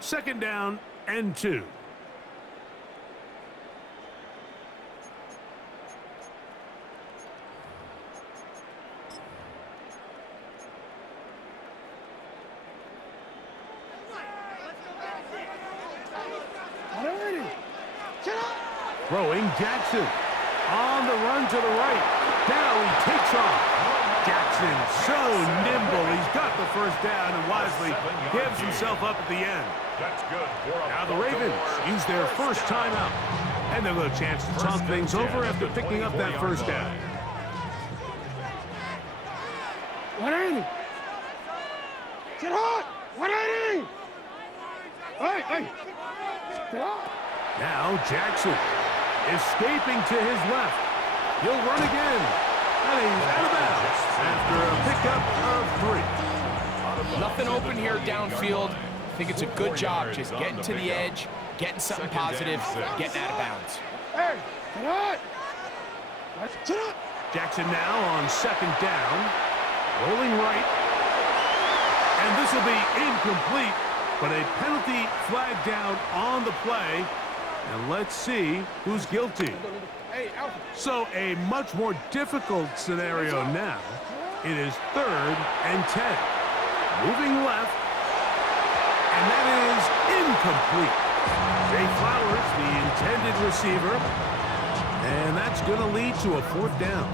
Second down and 2. Throwing Jackson. On the run to the right. Now he takes off. Jackson so nimble. He's got the first down and wisely gives himself up at the end. That's good. Now the Ravens use their first timeout. And they'll have a chance to talk things over after picking up that first down. Get hot! 180! Hey! Now Jackson escaping to his left. He'll run again. And he's out of bounds after a pickup of 3. Nothing open here downfield. I think it's a good job just getting to the edge, getting something positive, getting out of bounds. Hey! Get hot! Get up! Jackson now on second down. Rolling right. And this will be incomplete, but a penalty flag down on the play. And let's see who's guilty. So a much more difficult scenario now. It is 3rd and 10. Moving left. And that is incomplete. Zay Flowers, the intended receiver. And that's going to lead to a 4th down.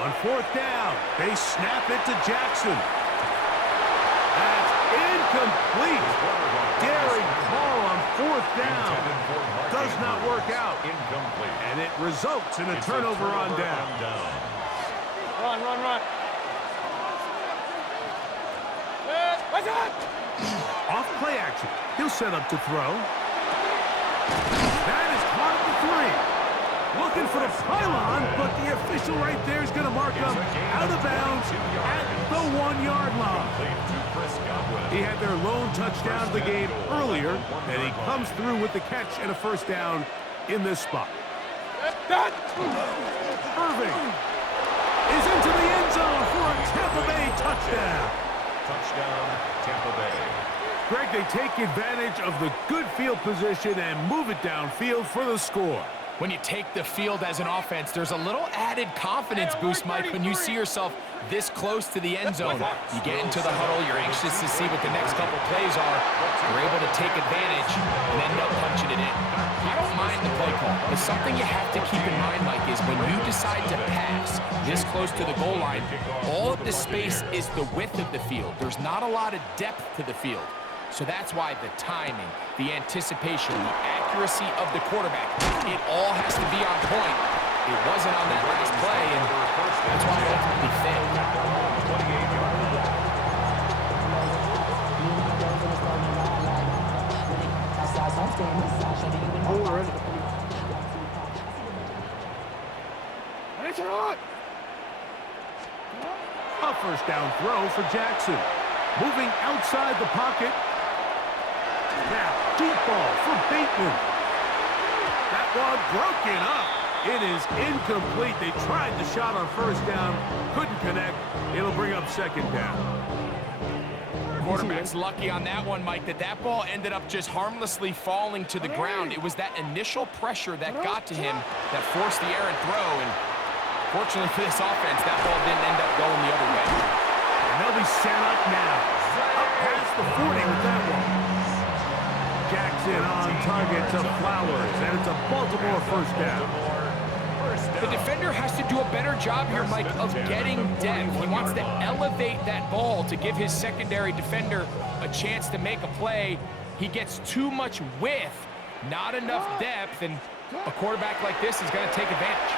On 4th down, they snap it to Jackson. That's incomplete. Daring call on 4th down. Does not work out. And it results in a turnover on down. Run. What's up? Off play action. He'll set up to throw. That is caught at the 3. Looking for the pylon, but the official right there is going to mark him out of bounds at the 1-yard line. He had their lone touchdown of the game earlier, and he comes through with the catch and a first down in this spot. Irving is into the end zone for a Tampa Bay touchdown. Touchdown, Tampa Bay. Greg, they take advantage of the good field position and move it downfield for the score. When you take the field as an offense, there's a little added confidence boost, Mike, when you see yourself this close to the end zone. You get into the huddle, you're anxious to see what the next couple plays are. You're able to take advantage and end up punching it in. I don't mind the play call, but something you have to keep in mind, Mike, is when you decide to pass this close to the goal line, all of the space is the width of the field. There's not a lot of depth to the field. So that's why the timing, the anticipation, the accuracy of the quarterback, it all has to be on point. It wasn't on that last play, and that's why it ultimately failed. A first down throw for Jackson. Moving outside the pocket. Now, deep ball for Bateman. That one broken up. It is incomplete. They tried the shot on first down. Couldn't connect. It'll bring up second down. Quarterback's lucky on that one, Mike, that ball ended up just harmlessly falling to the ground. It was that initial pressure that got to him that forced the errant throw. And fortunately for this offense, that ball didn't end up going the other way. And they'll be set up now. Up past the 40 with that one. Jackson on target to Flowers, and it's a Baltimore first down. The defender has to do a better job here, Mike, of getting depth. He wants to elevate that ball to give his secondary defender a chance to make a play. He gets too much width, not enough depth, and a quarterback like this is going to take advantage.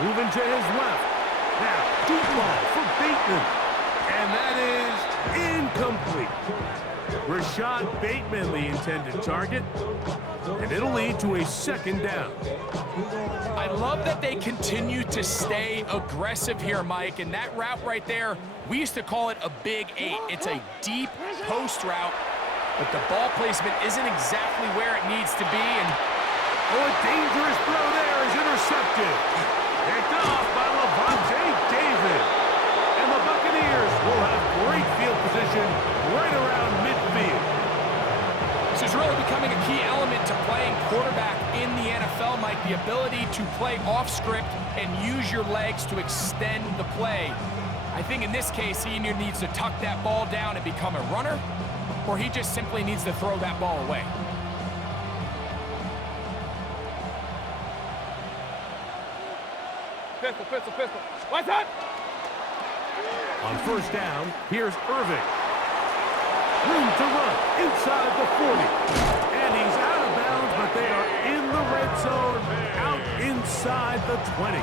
Moving to his left. Now, deep ball for Bateman. And that is incomplete. Rashad Bateman, the intended target. And it'll lead to a second down. I love that they continue to stay aggressive here, Mike. And that route right there, we used to call it a big 8. It's a deep post route, but the ball placement isn't exactly where it needs to be. And oh, a dangerous throw there is intercepted. Picked off by Levante David. to play off script and use your legs to extend the play. I think in this case, he either needs to tuck that ball down and become a runner, or he just simply needs to throw that ball away. Pistol, pistol, pistol. What's that? On first down, here's Irving. Room to run inside the 40. And he's out of bounds, but they are in the red zone, out inside the 20.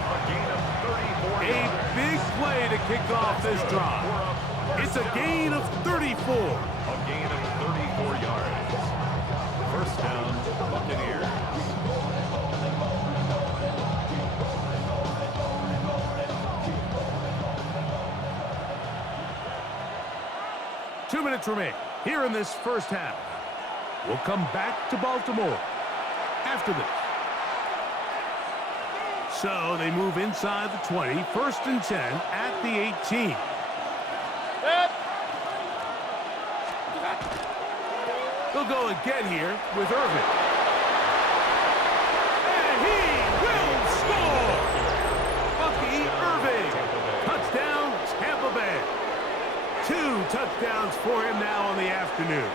A big play to kick off this drive. It's a gain of 34. A gain of 34 yards. First down, Buccaneers. Two minutes remain here in this first half. We'll come back to Baltimore after this. So they move inside the 20, first and 10 at the 18. They'll go again here with Irving. And he will score! Bucky Irving. Touchdown, Tampa Bay. 2 touchdowns for him now on the afternoon.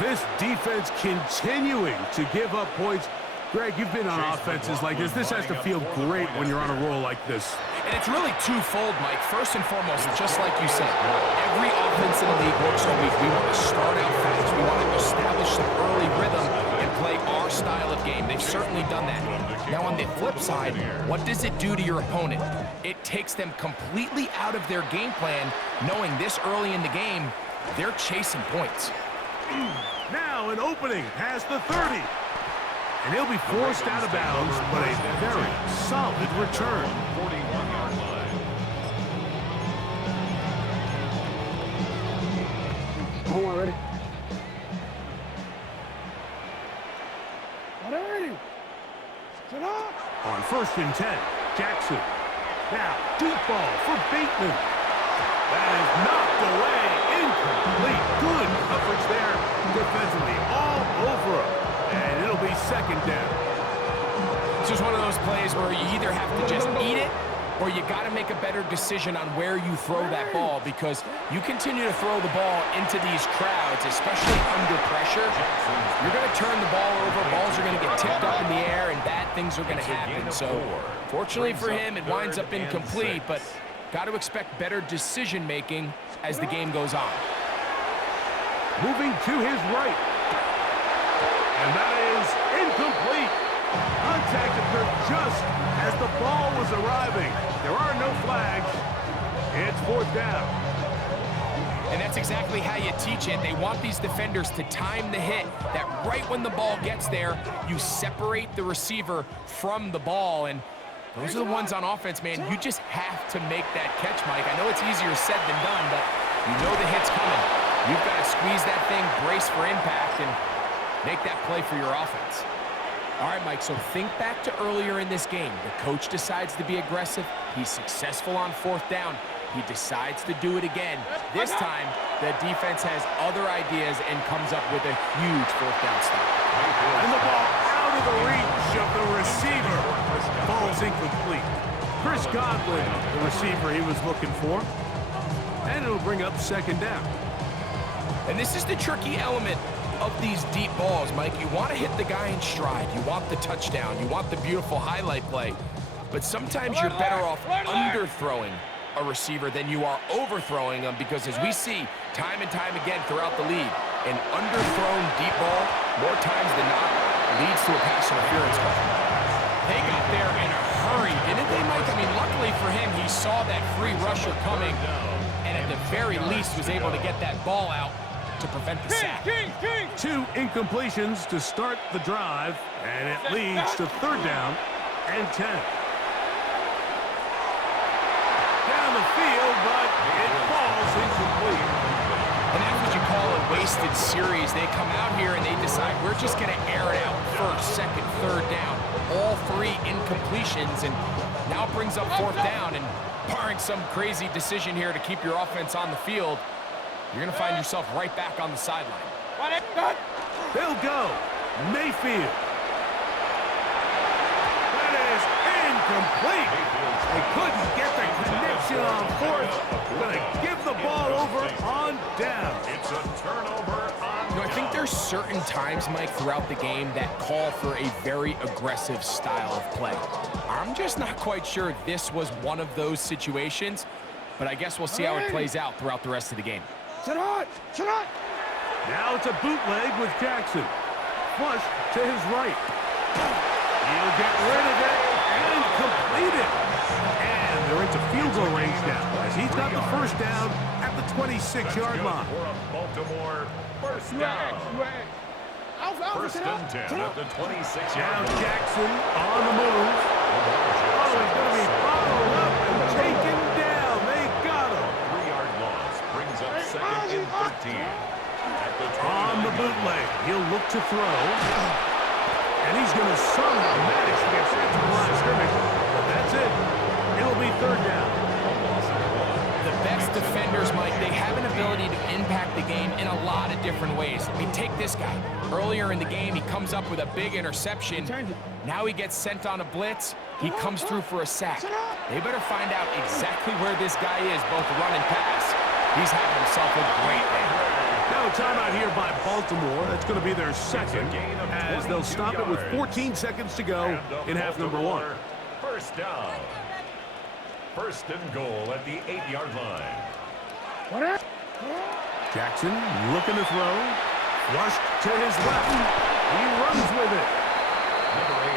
This defense continuing to give up points. Greg, you've been on offenses like this. This has to feel great when you're on a roll like this. And it's really twofold, Mike. First and foremost, just like you said, every offense in the league works all week. We want to start out fast. We want to establish some early rhythm and play our style of game. They've certainly done that. Now, on the flip side, what does it do to your opponent? It takes them completely out of their game plan, knowing this early in the game, they're chasing points. Now an opening past the 30. And he'll be forced out of bounds, but a very solid return. 41-yard line. Come on, ready? What are you? Sit up. On first and 10, Jackson. Now, deep ball for Bateman. That is knocked away. Incomplete. Good coverage there defensively. All over him. And it'll be second down. It's just one of those plays where you either have to just eat it or you got to make a better decision on where you throw that ball, because you continue to throw the ball into these crowds, especially under pressure, you're going to turn the ball over, balls are going to get tipped up in the air, and bad things are going to happen. So, fortunately for him, it winds up incomplete, but got to expect better decision-making as the game goes on. Moving to his right. And that is incomplete. Contact occurred just as the ball was arriving. There are no flags. It's fourth down. And that's exactly how you teach it. They want these defenders to time the hit, that right when the ball gets there, you separate the receiver from the ball. And those are the ones on offense, man. You just have to make that catch, Mike. I know it's easier said than done, but you know the hit's coming. You've got to squeeze that thing, brace for impact, and make that play for your offense. All right, Mike, so think back to earlier in this game. The coach decides to be aggressive. He's successful on fourth down. He decides to do it again. This time, the defense has other ideas and comes up with a huge fourth down stop. And the ball out of the reach of the receiver. Ball's incomplete. Chris Godwin, the receiver he was looking for. And it'll bring up second down. And this is the tricky element of these deep balls, Mike. You want to hit the guy in stride. You want the touchdown. You want the beautiful highlight play. But sometimes you're better off underthrowing a receiver than you are overthrowing them, because as we see time and time again throughout the league, an underthrown deep ball, more times than not, leads to a pass interference call. They got there in a hurry, didn't they, Mike? I mean, luckily for him, he saw that free rusher coming, and at the very least was able to get that ball out to prevent the sack. 2 incompletions to start the drive, and it leads to third down and 10. Down the field, but it falls incomplete. And that's what you call a wasted series. They come out here and they decide, we're just going to air it out first, second, third down. All 3 incompletions, and now it brings up fourth down. And barring some crazy decision here to keep your offense on the field, you're going to find yourself right back on the sideline. They'll go. Mayfield. incomplete. They couldn't get the connection on fourth. Gonna give the ball over on down. It's a turnover on I think there's certain times, Mike, throughout the game that call for a very aggressive style of play. I'm just not quite sure this was one of those situations, but I guess we'll see how it plays out throughout the rest of the game. Sit on! Sit on! Now it's a bootleg with Jackson. Flush to his right. He'll get rid of it and complete it. And they're into field goal range now as he's got the first down at the 26-yard line. For a Baltimore first down. First and 10 at the 26-yard Now line. Jackson on the move. Oh, he's going to be bottled up and taken down. They got him. 3-yard loss brings up second and 13. At the On the bootleg, he'll look to throw. And he's going to somehow manage to get to the line of scrimmage. But that's it. It'll be third down. The best defenders, Mike, they have an ability to impact the game in a lot of different ways. I mean, take this guy. Earlier in the game, he comes up with a big interception. Now he gets sent on a blitz. He comes through for a sack. They better find out exactly where this guy is, both run and pass. He's having himself a great day. Now a timeout here by Baltimore. That's going to be their second, as they'll stop it with 14 seconds to go in half number one. First down. First and goal at the 8-yard line. Jackson looking to throw. Flushed to his left. He runs with it.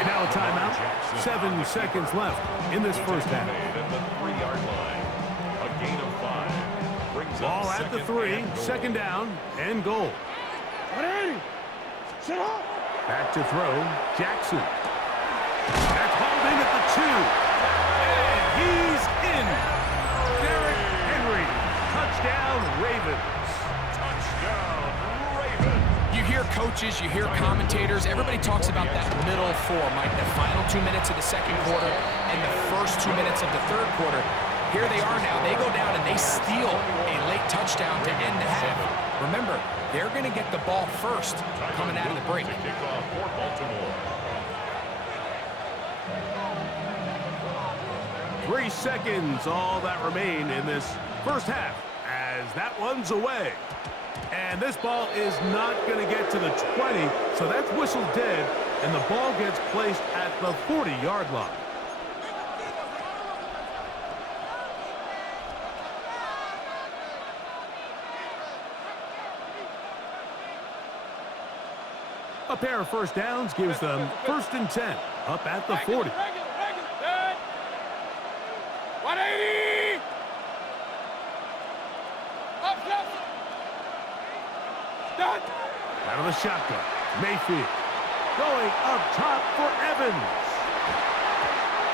And now a timeout. 7 seconds left in this first half. At the 3-yard line. A gain of 5. Brings Ball up at the second 3, and goal. second down and goal. Back to throw, Jackson. That's holding at the 2. And he's in. Derrick Henry. Touchdown, Ravens. Touchdown, Ravens. You hear coaches, you hear commentators, everybody talks about that middle four, Mike, the final 2 minutes of the second quarter and the first 2 minutes of the third quarter. Here they are now. They go down and they steal a late touchdown to end the half. Remember, they're going to get the ball first coming out of the break. Kickoff for Baltimore. 3 seconds, all that remain in this first half as that one's away. And this ball is not going to get to the 20, so that's whistled dead, and the ball gets placed at the 40-yard line. A pair of first downs gives them first and 10, up at the 40. 180! Up. Done. Out of the shotgun, Mayfield going up top for Evans.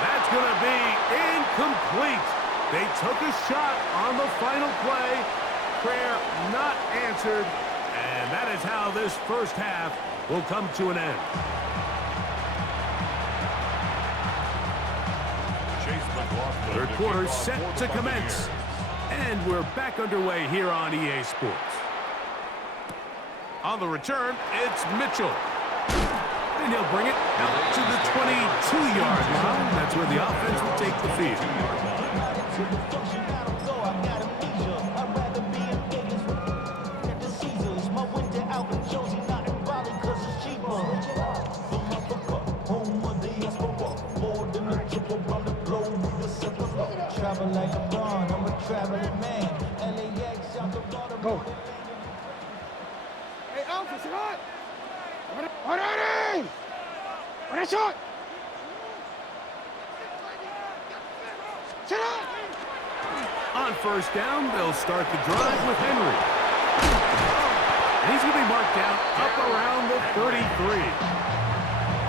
That's going to be incomplete. They took a shot on the final play. Prayer not answered, and that is how this first half will come to an end. Third quarter set to commence, and we're back underway here on EA Sports. On the return, it's Mitchell. And he'll bring it out to the 22-yard line. That's where the offense will take the field. Like a bond, I'm a traveling man. LAX out the water. Go. Hey, Alpha, sit on! 180! What a shot! Sit on! On first down, they'll start the drive with Henry. And he's going to be marked down up around the 33.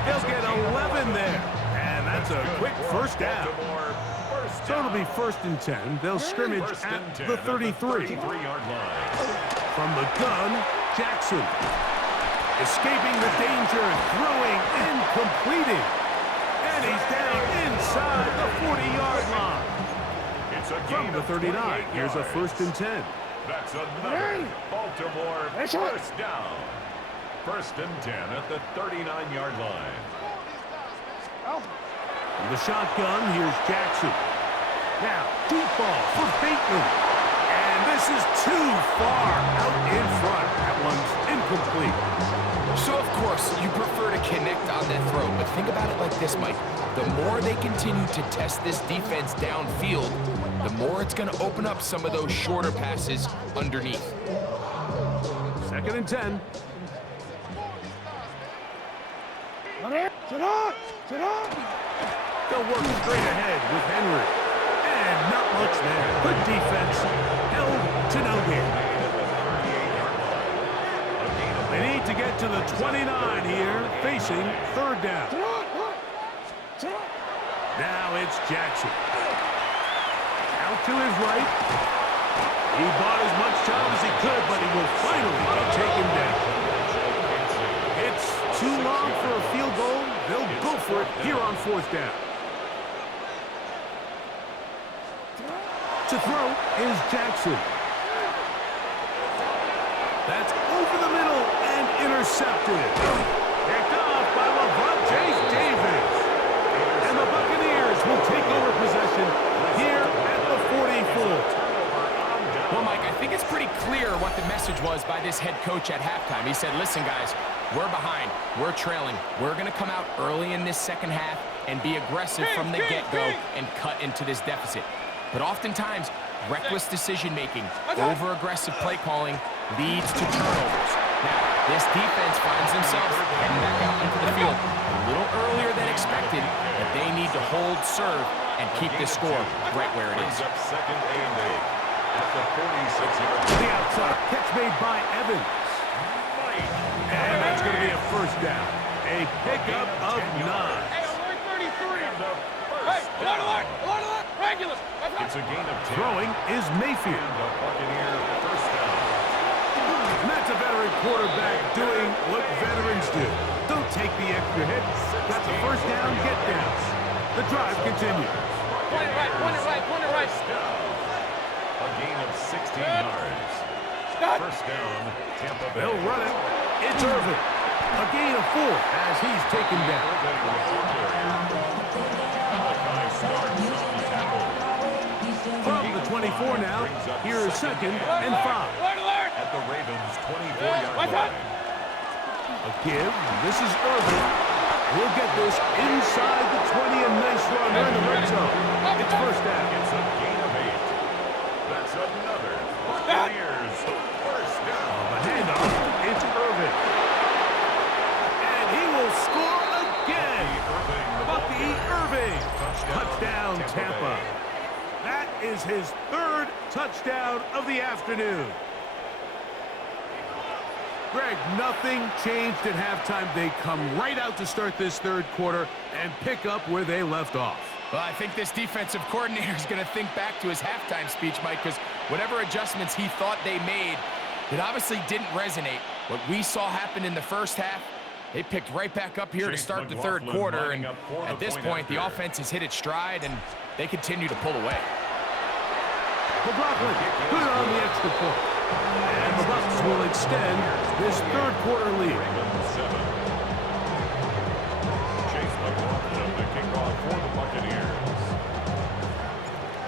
He'll get 11 there. And that's a quick first down. So it'll be first and 10. They'll scrimmage at the 33. 33-yard line. From the gun, Jackson. Escaping the danger, throwing and completing. And he's down inside the 40-yard line. It's a From gain the of 39, 28 here's a yards. first and 10. That's another Baltimore That's right. first down. First and 10 at the 39-yard line. The shotgun, here's Jackson. Now, deep ball for Bateman. And this is too far out in front. That one's incomplete. So, of course, you prefer to connect on that throw, but think about it like this, Mike. The more they continue to test this defense downfield, the more it's going to open up some of those shorter passes underneath. 2nd and 10. They'll work straight ahead with Henry. And not much there. Good defense. Held to no gain. They need to get to the 29 here, facing 3rd down. Now it's Jackson. Out to his right. He bought as much time as he could, but he will finally be taken down. It's too long for a field goal. They'll go for it here on 4th down. To throw is Jackson. That's over the middle and intercepted. Picked off by Levante Davis. And the Buccaneers will take over possession here at the 44. Well, Mike, I think it's pretty clear what the message was by this head coach at halftime. He said, listen, guys, we're behind. We're trailing. We're going to come out early in this second half and be aggressive from the get-go and cut into this deficit. But oftentimes, reckless decision-making, over-aggressive play calling leads to turnovers. Now, this defense finds themselves heading back out into the field a little earlier than expected, but they need to hold serve and keep this score right where it is. Second and 8 at the 46-yard To the outside, catch made by Evans. And that's going to be a 1st down. A pickup of 9. Hey, alert 33. Hey, alert. Regulus. It's a gain of 10. Throwing is Mayfield. The Buccaneer 1st down. And that's a veteran quarterback doing what veterans do. Don't take the extra hit. That's a 1st down, get down. The drive continues. Point it right. A gain of 16 yards. 1st down, Tampa Bay. They'll run it. It's Irvin. A gain of 4 as he's taken down. From the 24 now, here is 2nd and 5. At the Ravens' 24-yard line. A give. This is Irvin. He'll get this inside the 20, a nice run in the red zone. It's 1st down. It's a gain of 8. That's another Buccaneers 1st down. The handoff. It's Irvin. And he will score again. Bucky Irving. Touchdown, Tampa. That is his 3rd touchdown of the afternoon. Greg, nothing changed at halftime. They come right out to start this 3rd quarter and pick up where they left off. Well, I think this defensive coordinator is going to think back to his halftime speech, Mike, because whatever adjustments he thought they made, it obviously didn't resonate. What we saw happen in the 1st half, they picked right back up here to start the 3rd quarter, and at this point, the offense has hit its stride, and they continue to pull away. McLaughlin put it on the extra point. And the Bucs will extend this 3rd quarter lead. Chase McLaughlin, the kickoff for the Buccaneers.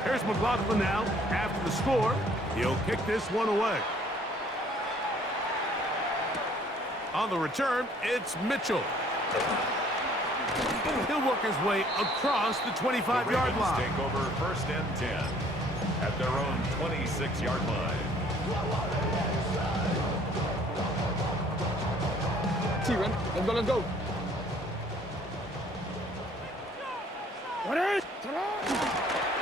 Here's McLaughlin now. After the score, he'll kick this one away. On the return, it's Mitchell. He'll work his way across the 25-yard line. Take over 1st and 10 at their own 26-yard line. T-Run, let's go.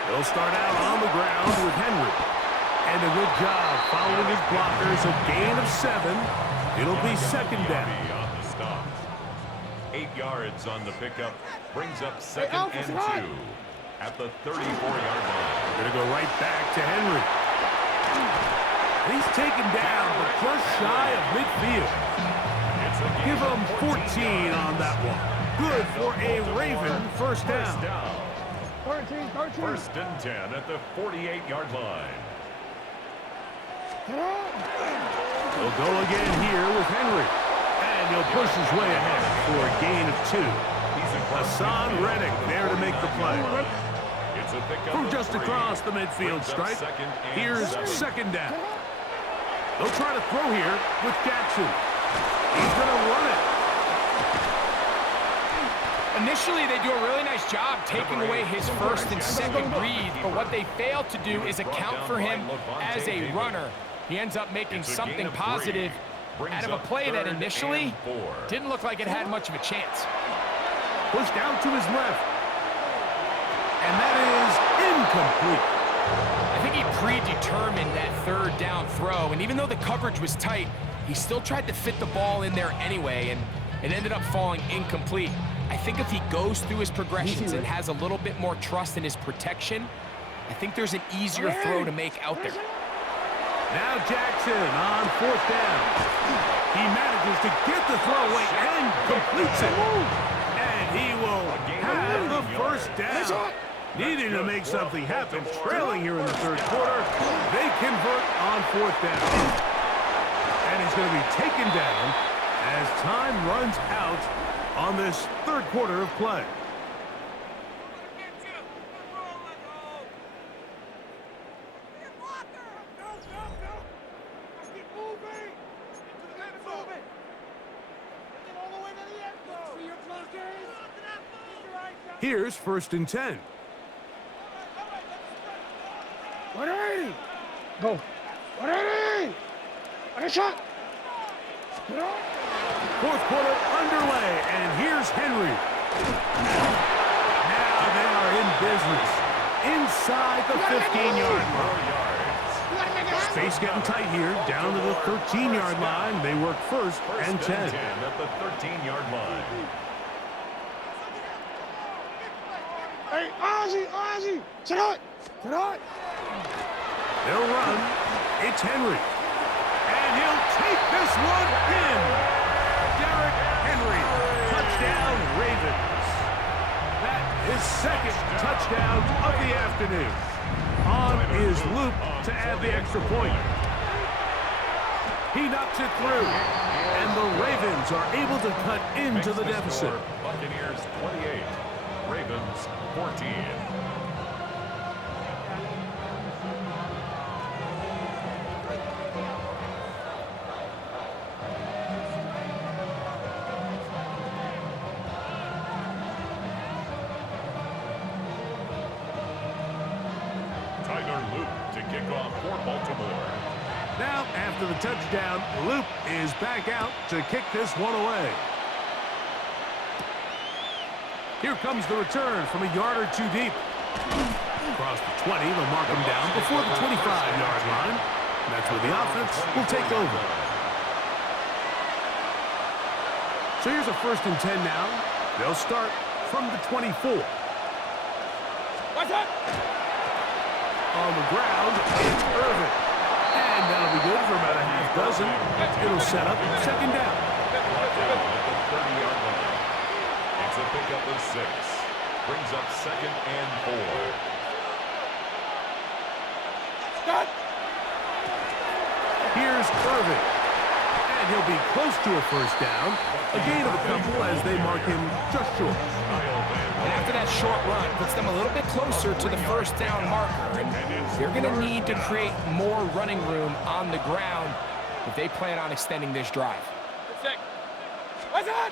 They'll start out on the ground with Henry. And a good job following his blockers. A gain of 7. It'll be 2nd down. On the stop. 8 yards on the pickup. Brings up 2nd and 2 at the 34-yard line. Going to go right back to Henry. He's taken down, but just shy of midfield. Give him 14 on that one. Good for a Raven 1st down. 13. 1st and 10 at the 48-yard line. He'll go again here with Henry. And he'll push his way ahead for a gain of 2. He's a Hassan Reddick there to make the play. It's a pickup From of just 3. across the midfield Brings up stripe, second and here's 7. second down. They'll try to throw here with Jackson. He's going to run it. Initially, they do a really nice job taking away his first and second read, but what they fail to do is account for him as a runner. He ends up making something positive out of a play that initially didn't look like it had much of a chance. Pushed out to his left. And that is incomplete. I think he predetermined that third down throw, and even though the coverage was tight, he still tried to fit the ball in there anyway, and it ended up falling incomplete. I think if he goes through his progressions and has a little bit more trust in his protection, I think there's an easier throw to make out there. Now Jackson on fourth down. He manages to get the throw away and completes it. And he will have the first down. Needing to make something happen, trailing here in the third quarter. They convert on fourth down. And he's going to be taken down as time runs out on this third quarter of play. Here's first and 10. 180. Go. 180. I shot. Fourth quarter underway, and here's Henry. Now they are in business. Inside the 15-yard line. Space getting tight here, down to the 13-yard line. They work first and 10. At the 13-yard line. Hey, Ozzy. Sit out. They'll run. It's Henry. And he'll take this one in. Derrick Henry. Touchdown, Ravens. That is second touchdown of the afternoon. On is Luke to add the extra point. He knocks it through. And the Ravens are able to cut into the deficit. Buccaneers 28. Ravens 14. Now, after the touchdown, Luke is back out to kick this one away. Here comes the return from a yard or two deep. Across the 20, they'll mark him down before the 25-yard line. And that's where the offense will take over. So here's a first and 10 now. They'll start from the 24. What's up? On the ground, it's Irvin. And that'll be good for about a half dozen. It'll set up second down. It's a pickup of 6. Brings up second and 4. Here's Irvin. And he'll be close to a first down. A gain of a couple as they mark him just short. And after that short run, puts them a little bit closer to the first down marker. And they're going to need to create more running room on the ground if they plan on extending this drive. What's that?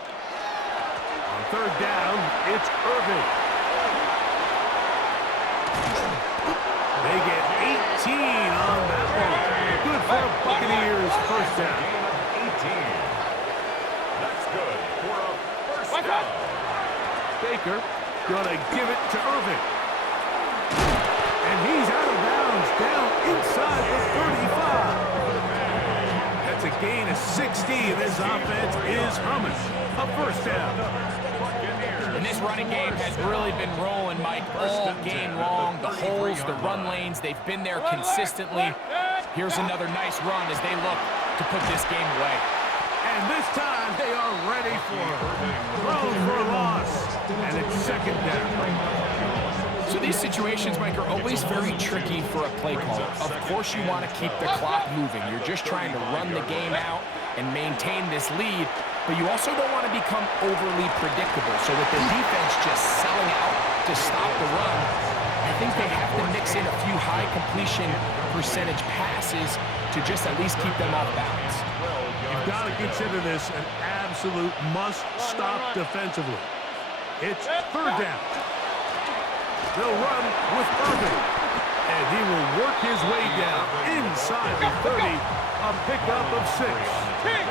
On third down, it's Irvin. They get 18 on that one. Good for a Buccaneers first down. 18. That's good for a first down. Baker gonna give it to Irvin. And he's out of bounds down inside the 35. That's a gain of 60. This offense is humming. A first down. And this running game has really been rolling, Mike, all game long. The holes, the run lanes, they've been there consistently. Here's another nice run as they look to put this game away. And this time they are ready for it. Thrown for a loss. And it's second down. So these situations, Mike, are always very tricky for a play caller. Of course you want to keep the clock moving. You're just trying to run the game out and maintain this lead. but you also don't want to become overly predictable. So with the defense just selling out to stop the run, I think they have to mix in a few high completion percentage passes to just at least keep them off balance. You've got to consider this an absolute must-stop defensively. It's third down. They'll run with Irving, and he will work his way down inside the 30, a pickup of 6. King!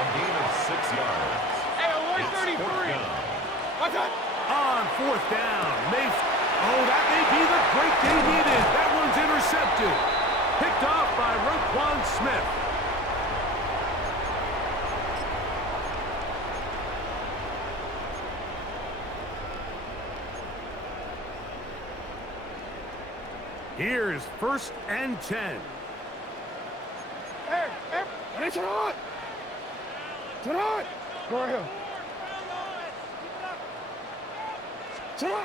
A gain of 6 yards. Hey, alert It's 33. fourth down. What's that? On fourth down, oh, that may be the break they needed. That one's intercepted. Picked off by Roquan Smith. Here's 1st and 10. Hey, it's on. Turn on. Go right here. Turn on.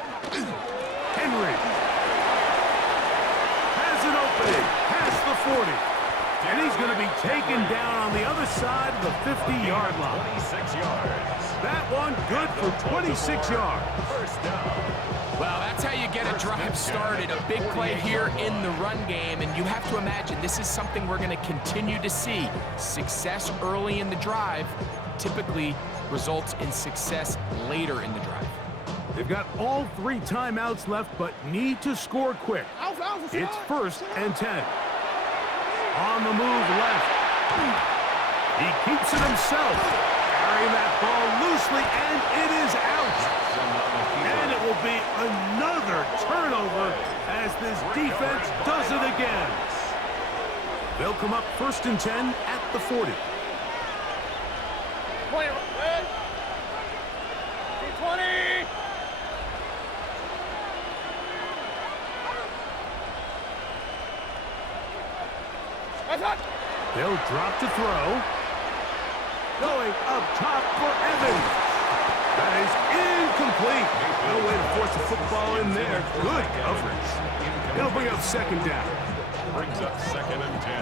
Henry has an opening past the 40. And he's going to be taken down on the other side of the 50-yard line. 26 yards. That one good for 26 yards. First down. Well, that's how you get a drive started. A big play here in the run game, and you have to imagine this is something we're going to continue to see. Success early in the drive typically results in success later in the drive. They've got all 3 timeouts left, but need to score quick. It's 1st and 10. On the move left. He keeps it himself. Carrying that ball loosely, and it is out. And it will be another turnover as this defense does it again. They'll come up 1st and 10 at the 40. 20. 20. What's that? They'll drop to throw. Going up top for Evans. That is incomplete. No way to force the football in there. Good coverage. It'll bring up 2nd down. Brings up 2nd and 10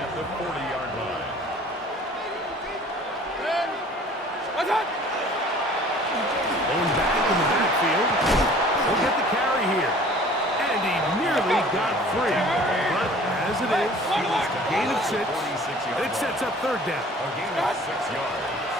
at the 40-yard line. What's that? Going back in the backfield. He'll get the carry here. And he nearly got free. But as it is, a gain of 6. And it sets up 3rd down. A gain of 6 yards.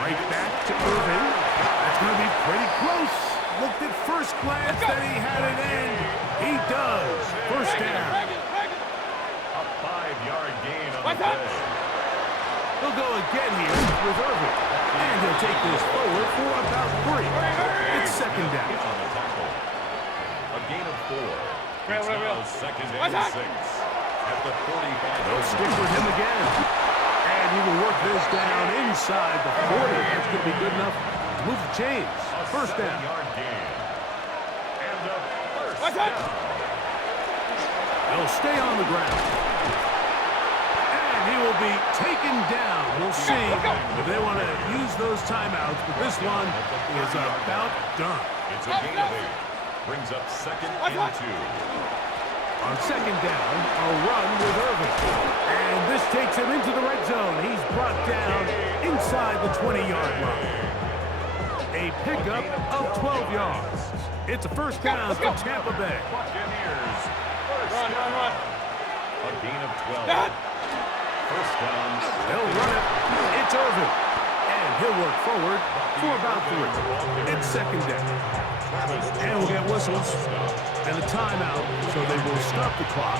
Right back to Irving. That's going to be pretty close. Looked at first glance that he had it in. He does. 1st down. A 5-yard gain on the play. He'll go again here with Irving. And he'll take this forward for about 3. It's 2nd down. On the tackle. A gain of 4. It's now 2nd and 6 at the 45. They'll stick with him again. And he will work this down inside the 40. That's going to be good enough to move the chains. 1st down. 7-yard gain. And a first down. They'll stay on the ground. And he will be taken down. We'll see if they want to use those timeouts, but this one is about done. It's a gain of 8. Brings up 2nd and 2. On 2nd down, a run with Irving. And this takes him into the red zone. He's brought down inside the 20-yard line. A pickup of 12 yards. It's a 1st down for Tampa Bay. Buccaneers. First Run. down. A gain of 12. First down. They'll run it. It's Irving. And he'll work forward for about 3. It's 2nd down. And we'll get whistles and a timeout, so they will stop the clock.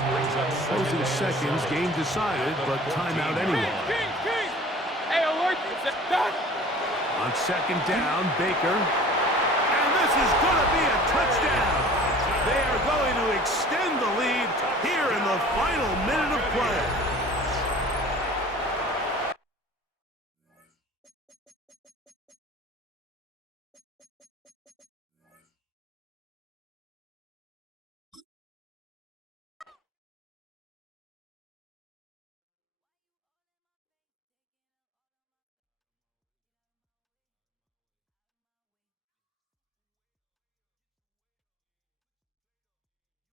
Closing seconds, game decided, but timeout anyway. King. Hey, alert. On 2nd down, Baker. And this is going to be a touchdown. They are going to extend the lead here in the final minute of play.